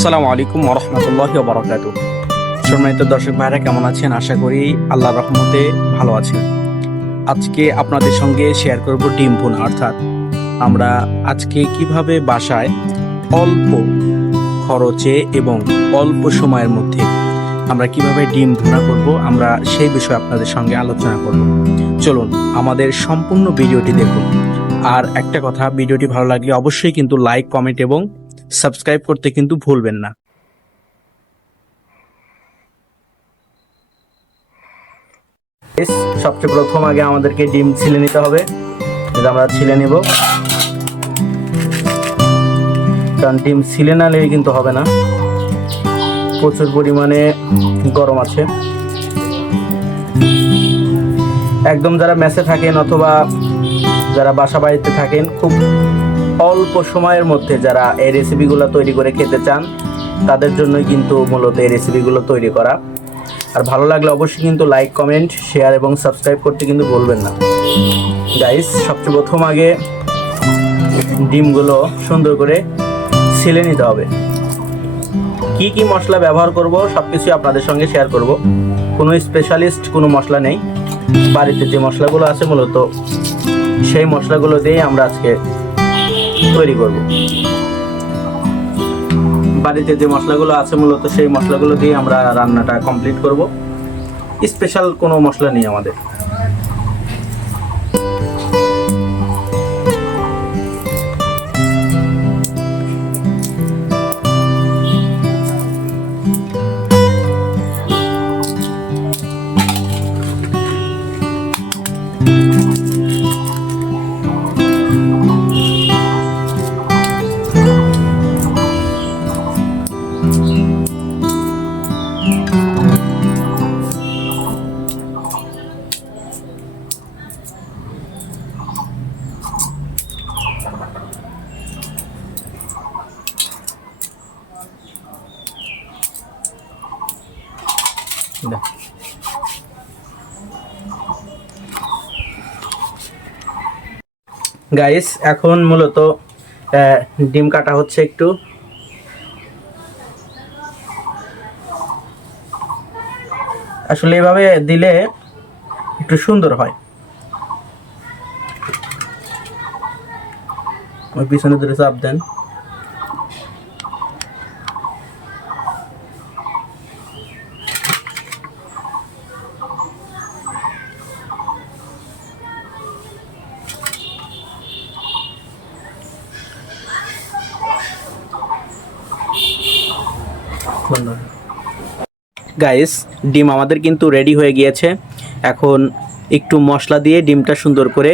আসসালামু আলাইকুম ওয়া রাহমাতুল্লাহি ওয়া বারাকাতুহু। সম্মানিত দর্শক ভাইরা কেমন আছেন? আশা করি আল্লাহর রহমতে ভালো আছেন। আজকে আপনাদের সঙ্গে শেয়ার করব ডিম ভুনা, অর্থাৎ আমরা আজকে কিভাবে বাসায় অল্প খরচে এবং অল্প সময়ের মধ্যে আমরা কিভাবে ডিম ভুনা করব, আমরা সেই বিষয়ে আপনাদের সঙ্গে আলোচনা করব। চলুন আমাদের সম্পূর্ণ ভিডিওটি দেখুন। আর একটা কথা, ভিডিওটি ভালো লাগলে অবশ্যই কিন্তু লাইক, কমেন্ট এবং সাবস্ক্রাইব করতে কিন্তু ভুলবেন না। সবচেয়ে প্রথম আগে আমাদেরকে ডিম ছিলে নিতে হবে। আমরা ছিলে নেব, কারণ ডিম ছিলে না নিলে কিন্তু হবে না, প্রচুর পরিমাণে গরম আছে। একদম যারা মেসে থাকেন অথবা যারা বাসা বাড়িতে থাকেন, খুব অল্প সময়ের মধ্যে যারা এই রেসিপিগুলো তৈরি করে খেতে চান, তাদের জন্যই কিন্তু মূলত এই রেসিপিগুলো তৈরি করা। আর ভালো লাগলে অবশ্যই কিন্তু লাইক, কমেন্ট, শেয়ার এবং সাবস্ক্রাইব করতে কিন্তু ভুলবেন না। গাইস, সবচেয়ে প্রথম আগে ডিমগুলো সুন্দর করে ছিলে নিতে হবে। কি কি মশলা ব্যবহার করব সবকিছু আপনাদের সঙ্গে শেয়ার করব। কোনো স্পেশালিস্ট কোনো মশলা নেই, বাড়িতে যে মশলাগুলো আছে মূলত সেই মশলাগুলো দিয়েই আমরা আজকে তৈরি করব। বাড়িতে যে মশলাগুলো আছে মূলত সেই মশলাগুলো দিয়ে আমরা রান্নাটা কমপ্লিট করব। স্পেশাল কোনো মশলা নেই আমাদের। গাইস, এখন মূলত ডিম কাটা হচ্ছে। একটু আসলে এভাবে দিলে একটু সুন্দর হয়। ওই পিছনে ধরে চাপ দেন। গাইস, ডিম আমাদের কিন্তু রেডি হয়ে গিয়েছে। এখন একটু মশলা দিয়ে ডিমটা সুন্দর করে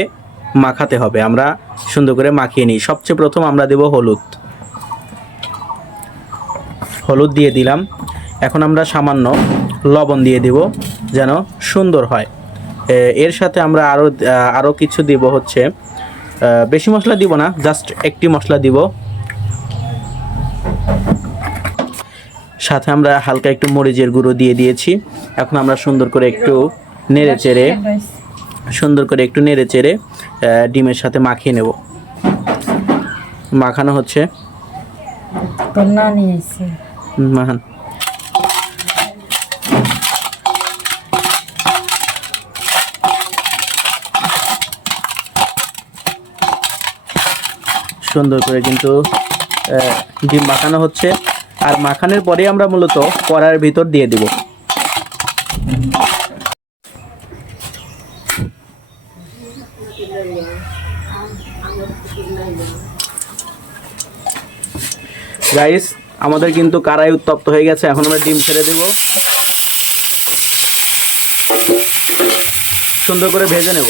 মাখাতে হবে। আমরা সুন্দর করে মাখিয়ে নিই। সবচেয়ে প্রথম আমরা দেব হলুদ দিয়ে দিলাম। এখন আমরা সামান্য লবণ দিয়ে দিব যেন সুন্দর হয়। এর সাথে আমরা আরও কিছু দিব, হচ্ছে বেশি মশলা দিব না, জাস্ট একটি মশলা দিব। সাথে আমরা হালকা একটু মরিচের গুঁড়ো দিয়ে দিয়েছি। এখন আমরা সুন্দর করে একটু নেড়ে চেড়ে ডিমের সাথে মাখিয়ে নেব। মাখানো হচ্ছে। মাখান। সুন্দর করে কিন্তু ডিম মাখানো হচ্ছে। আর মাখানোর পরে আমরা মূলত কড়াইয়ের ভিতর দিয়ে দিব। গাইস, আমাদের কিন্তু কড়াই উত্তপ্ত হয়ে গেছে। এখন আমরা ডিম ছেড়ে দেব, সুন্দর করে ভেজে নেব।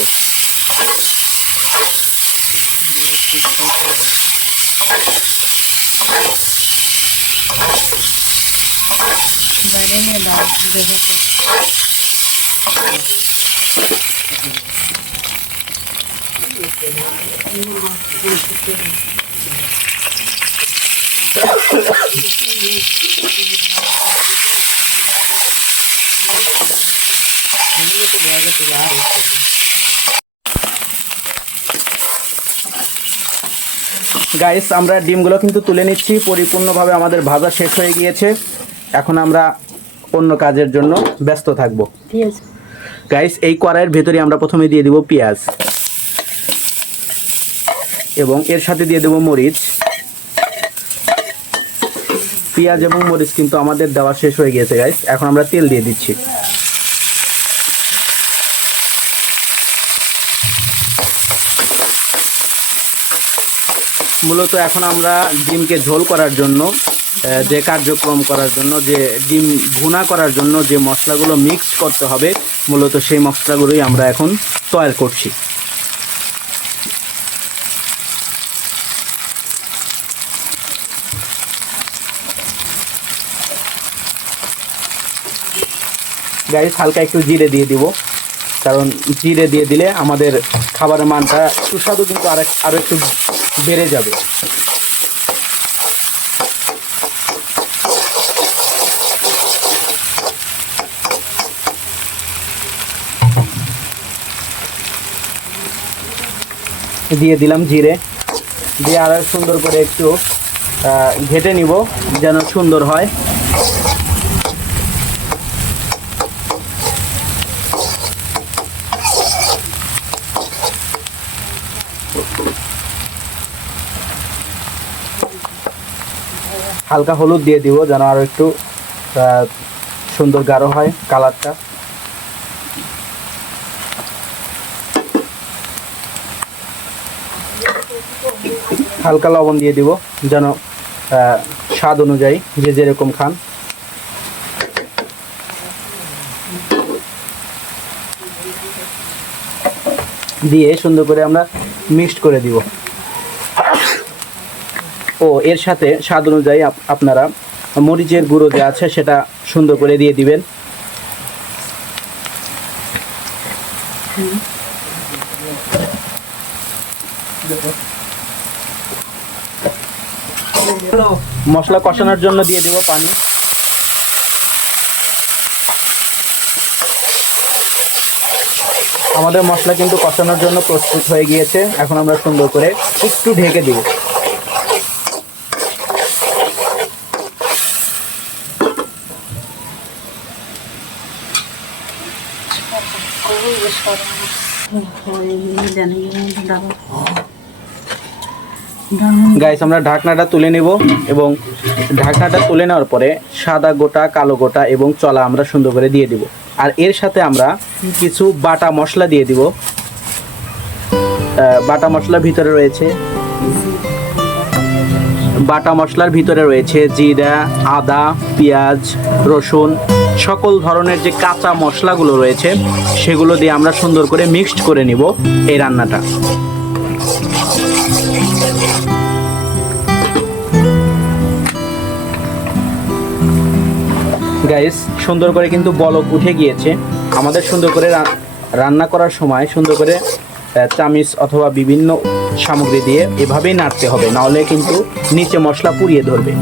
গাইস আমরা ডিমগুলো কিন্তু তুলে নিচ্ছি, পরিপূর্ণভাবে আমাদের ভাজা শেষ হয়ে গিয়েছে। এখন আমরা অন্য কাজের জন্য ব্যস্ত থাকবো। গাইস এই কড়াইয়ের ভেতরে আমরা প্রথমে দিয়ে দেব পেঁয়াজ এবং এর সাথে দিয়ে দেব মরিচ। পেঁয়াজ এবং মরিচ কিন্তু আমাদের দেওয়া শেষ হয়ে গিয়েছে গাইস। এখন আমরা তেল দিয়ে দিচ্ছি। মূলত এখন আমরা ডিমকে ঝোল করার জন্য যে কার্যক্রম করার জন্য, যে ডিম ভুনা করার জন্য যে মশলাগুলো মিক্স করতে হবে, মূলত সেই মশলাগুলোই আমরা এখন তৈরি করছি। গাইস হালকা একটু জিরে দিয়ে দিব, কারণ জিরে দিয়ে দিলে আমাদের খাবারের মানটা সুস্বাদু কিন্তু আরো একটু বেড়ে যাবে। দিয়ে দিলাম জিরে, দিয়ে আরো সুন্দর করে একটু ঘেটে নিব যেন সুন্দর হয়। হালকা হলুদ দিয়ে দিব যেন আরো একটু সুন্দর গাঢ় হয় কালারটা। হালকা লবণ দিয়ে দিব যেন স্বাদ অনুযায়ী যে যেরকম খান। দিয়ে সুন্দর করে আমরা মিক্সড করে দিব। ও এর সাথে স্বাদ অনুযায়ী আপনারা মরিচের গুঁড়ো যে আছে সেটা সুন্দর করে দিয়ে দিবেন। মশলা কষানোর জন্য দিয়ে দেব পানি। আমাদের মশলা কিন্তু কষানোর জন্য প্রস্তুত হয়ে গিয়েছে। এখন আমরা সুন্দর করে একটু ঢেকে দিব। গাইস আমরা ঢাকনাটা তুলে নেব এবং ঢাকনাটা তুলে নেওয়ার পরে সাদা গোটা, কালো গোটা এবং চলা আমরা সুন্দর করে দিয়ে দিব। আর এর সাথে আমরা কিছু বাটা মশলা দিয়ে দিব। বাটা মশলার ভিতরে রয়েছে জিরা, আদা, পেঁয়াজ, রসুন, সকল ধরনের যে কাঁচা মশলাগুলো রয়েছে সেগুলো দিয়ে আমরা সুন্দর করে মিক্সড করে নিব এই রান্নাটা। গাইস সুন্দর করে কিন্তু বলক উঠে গিয়েছে। আমাদের সুন্দর করে রান্না করার সময় সুন্দর করে চামিচ অথবা বিভিন্ন সামগ্রী দিয়ে এভাবেই নাড়তে হবে, নাহলে কিন্তু নিচে মশলা পুড়িয়ে ধরবে।